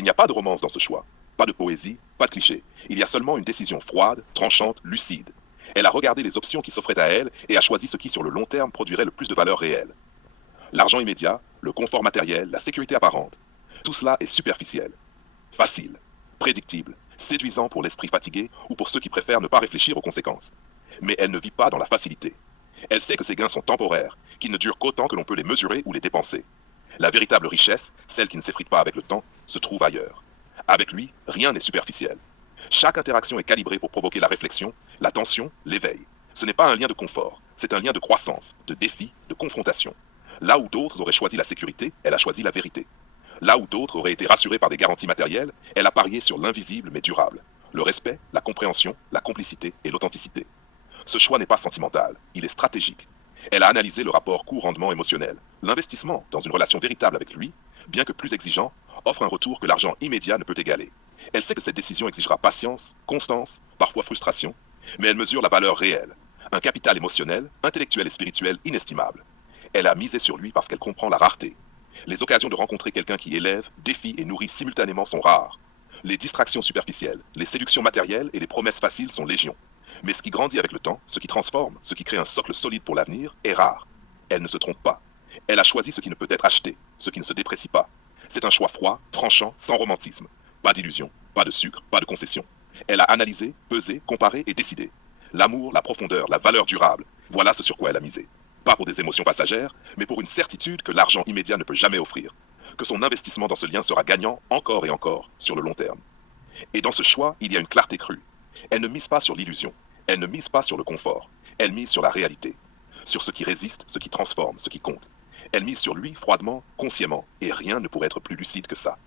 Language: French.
Il n'y a pas de romance dans ce choix, pas de poésie, pas de cliché. Il y a seulement une décision froide, tranchante, lucide. Elle a regardé les options qui s'offraient à elle et a choisi ce qui, sur le long terme, produirait le plus de valeur réelle. L'argent immédiat, le confort matériel, la sécurité apparente. Tout cela est superficiel, facile, prédictible, séduisant pour l'esprit fatigué ou pour ceux qui préfèrent ne pas réfléchir aux conséquences. Mais elle ne vit pas dans la facilité. Elle sait que ses gains sont temporaires, qu'ils ne durent qu'autant que l'on peut les mesurer ou les dépenser. La véritable richesse, celle qui ne s'effrite pas avec le temps, se trouve ailleurs. Avec lui, rien n'est superficiel. Chaque interaction est calibrée pour provoquer la réflexion, l'attention, l'éveil. Ce n'est pas un lien de confort, c'est un lien de croissance, de défi, de confrontation. Là où d'autres auraient choisi la sécurité, elle a choisi la vérité. Là où d'autres auraient été rassurés par des garanties matérielles, elle a parié sur l'invisible mais durable. Le respect, la compréhension, la complicité et l'authenticité. Ce choix n'est pas sentimental, il est stratégique. Elle a analysé le rapport coût-rendement émotionnel. L'investissement dans une relation véritable avec lui, bien que plus exigeant, offre un retour que l'argent immédiat ne peut égaler. Elle sait que cette décision exigera patience, constance, parfois frustration, mais elle mesure la valeur réelle. Un capital émotionnel, intellectuel et spirituel inestimable. Elle a misé sur lui parce qu'elle comprend la rareté. Les occasions de rencontrer quelqu'un qui élève, défie et nourrit simultanément sont rares. Les distractions superficielles, les séductions matérielles et les promesses faciles sont légion. Mais ce qui grandit avec le temps, ce qui transforme, ce qui crée un socle solide pour l'avenir, est rare. Elle ne se trompe pas. Elle a choisi ce qui ne peut être acheté, ce qui ne se déprécie pas. C'est un choix froid, tranchant, sans romantisme. Pas d'illusion, pas de sucre, pas de concession. Elle a analysé, pesé, comparé et décidé. L'amour, la profondeur, la valeur durable, voilà ce sur quoi elle a misé. Pas pour des émotions passagères, mais pour une certitude que l'argent immédiat ne peut jamais offrir. Que son investissement dans ce lien sera gagnant encore et encore sur le long terme. Et dans ce choix, il y a une clarté crue. Elle ne mise pas sur l'illusion. Elle ne mise pas sur le confort. Elle mise sur la réalité. Sur ce qui résiste, ce qui transforme, ce qui compte. Elle mise sur lui froidement, consciemment, et rien ne pourrait être plus lucide que ça.